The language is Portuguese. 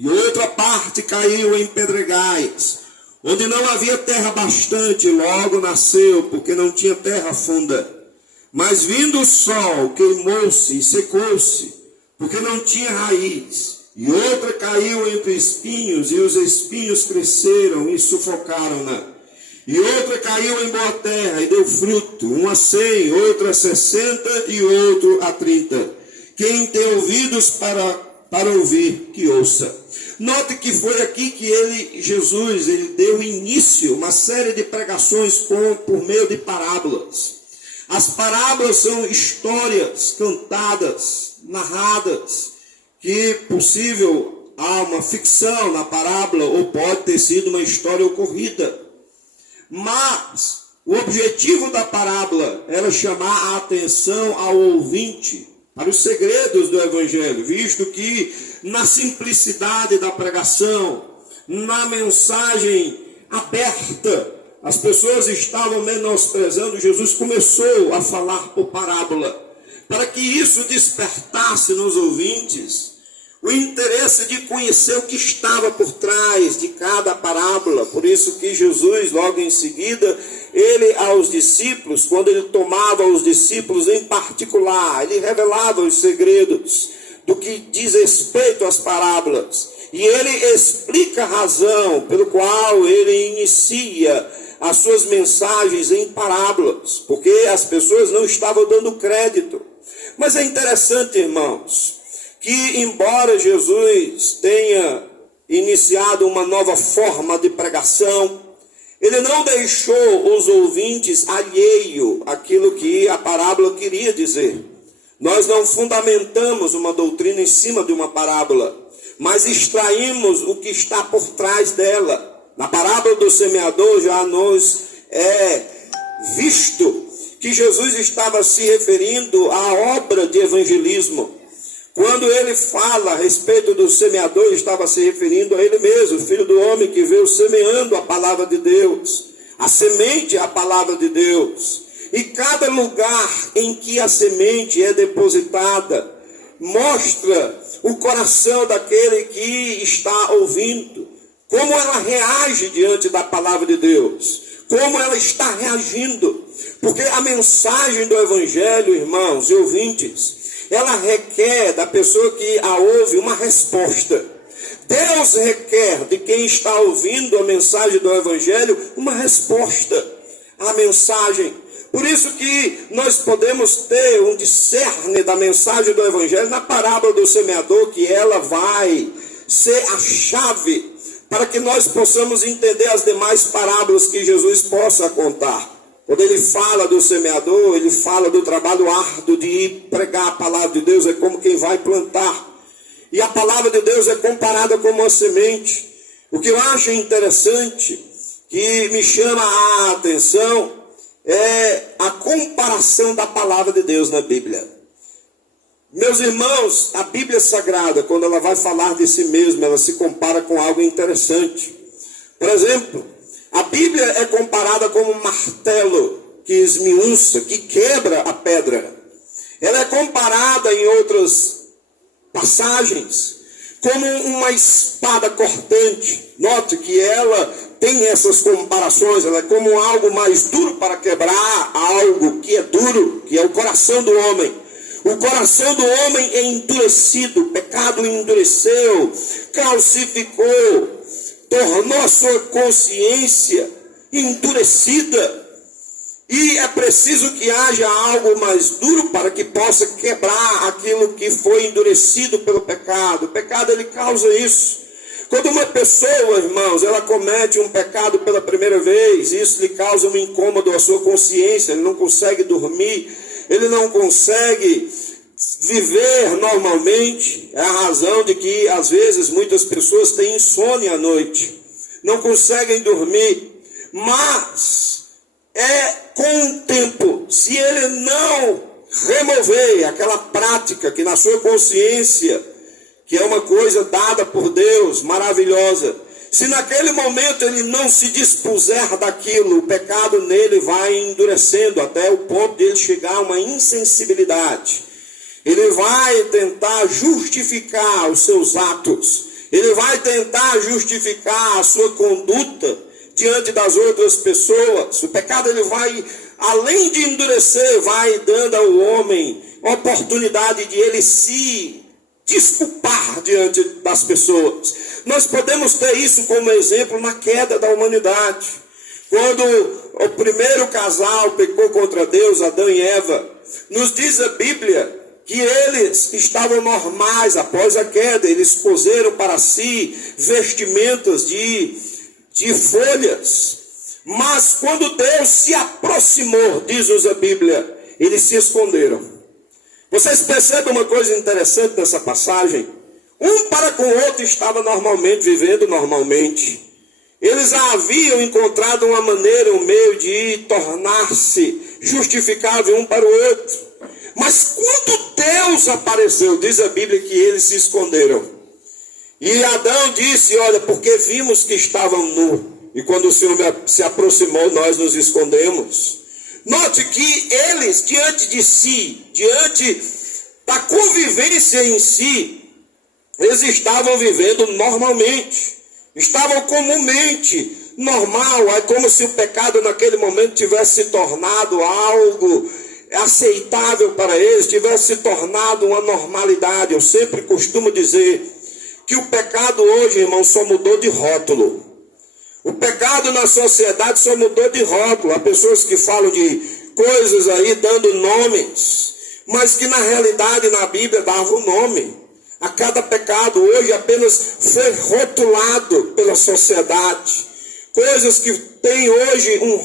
e outra parte caiu em pedregais, onde não havia terra bastante, logo nasceu, porque não tinha terra funda. Mas vindo o sol, queimou-se e secou-se, porque não tinha raiz. E outra caiu entre espinhos, e os espinhos cresceram e sufocaram-na. E outra caiu em boa terra, e deu fruto, um a 100, outro a 60, e outro a 30. Quem tem ouvidos para ouvir, que ouça. Note que foi aqui que Jesus deu início a uma série de pregações por meio de parábolas. As parábolas são histórias cantadas, narradas, que possível há uma ficção na parábola, ou pode ter sido uma história ocorrida. Mas o objetivo da parábola era chamar a atenção ao ouvinte para os segredos do Evangelho, visto que na simplicidade da pregação, na mensagem aberta, as pessoas estavam menosprezando. Jesus começou a falar por parábola, para que isso despertasse nos ouvintes o interesse de conhecer o que estava por trás de cada parábola. Por isso que Jesus, logo em seguida, ele aos discípulos, quando ele tomava os discípulos em particular, ele revelava os segredos do que diz respeito às parábolas. E ele explica a razão pelo qual ele inicia as suas mensagens em parábolas, porque as pessoas não estavam dando crédito. Mas é interessante, irmãos, que embora Jesus tenha iniciado uma nova forma de pregação, ele não deixou os ouvintes alheio àquilo que a parábola queria dizer. Nós não fundamentamos uma doutrina em cima de uma parábola, mas extraímos o que está por trás dela. Na parábola do semeador já nos é visto que Jesus estava se referindo à obra de evangelismo. Quando ele fala a respeito do semeador, ele estava se referindo a ele mesmo, o Filho do Homem que veio semeando a palavra de Deus. A semente é a palavra de Deus. E cada lugar em que a semente é depositada mostra o coração daquele que está ouvindo, como ela reage diante da palavra de Deus, como ela está reagindo. Porque a mensagem do Evangelho, irmãos e ouvintes, ela requer da pessoa que a ouve uma resposta. Deus requer de quem está ouvindo a mensagem do Evangelho uma resposta à mensagem. Por isso que nós podemos ter um discerne da mensagem do Evangelho na parábola do semeador, que ela vai ser a chave para que nós possamos entender as demais parábolas que Jesus possa contar. Quando ele fala do semeador, ele fala do trabalho árduo de ir pregar a palavra de Deus, é como quem vai plantar. E a palavra de Deus é comparada com uma semente. O que eu acho interessante, que me chama a atenção, é a comparação da palavra de Deus na Bíblia. Meus irmãos, a Bíblia Sagrada, quando ela vai falar de si mesma, ela se compara com algo interessante. Por exemplo, a Bíblia é comparada como um martelo que esmiuça, que quebra a pedra. Ela é comparada em outras passagens como uma espada cortante. Note que ela tem essas comparações, ela é como algo mais duro para quebrar algo que é duro, que é o coração do homem. O coração do homem é endurecido, o pecado endureceu, calcificou, tornou a sua consciência endurecida. E é preciso que haja algo mais duro para que possa quebrar aquilo que foi endurecido pelo pecado. O pecado, ele causa isso. Quando uma pessoa, irmãos, ela comete um pecado pela primeira vez, isso lhe causa um incômodo à sua consciência, ele não consegue dormir, ele não consegue viver normalmente. É a razão de que, às vezes, muitas pessoas têm insônia à noite, não conseguem dormir. Mas com o tempo, se ele não remover aquela prática que na sua consciência, que é uma coisa dada por Deus, maravilhosa, se naquele momento ele não se dispuser daquilo, o pecado nele vai endurecendo até o ponto de ele chegar a uma insensibilidade. Ele vai tentar justificar os seus atos, Ele vai tentar justificar a sua conduta diante das outras pessoas. O pecado, ele vai, além de endurecer, vai dando ao homem a oportunidade de ele se desculpar diante das pessoas. Nós podemos ter isso como exemplo na queda da humanidade. Quando o primeiro casal pecou contra Deus, Adão e Eva, nos diz a Bíblia que eles estavam normais após a queda. Eles coseram para si vestimentas de folhas. Mas quando Deus se aproximou, diz-nos a Bíblia, eles se esconderam. Vocês percebem uma coisa interessante nessa passagem? Um para com o outro estava normalmente, vivendo normalmente. Eles haviam encontrado uma maneira, um meio de tornar-se justificável um para o outro. Mas quando Deus apareceu, diz a Bíblia que eles se esconderam. E Adão disse, olha, porque vimos que estavam nus. E quando o Senhor se aproximou, nós nos escondemos. Note que eles, diante de si, diante da convivência em si, eles estavam vivendo normalmente. Estavam comumente normal. É como se o pecado naquele momento tivesse se tornado algo aceitável para eles, tivesse se tornado uma normalidade. Eu sempre costumo dizer que o pecado hoje, irmão, só mudou de rótulo. O pecado na sociedade só mudou de rótulo. Há pessoas que falam de coisas aí dando nomes, mas que na realidade na Bíblia dava o nome. A cada pecado hoje apenas foi rotulado pela sociedade. Coisas que têm hoje um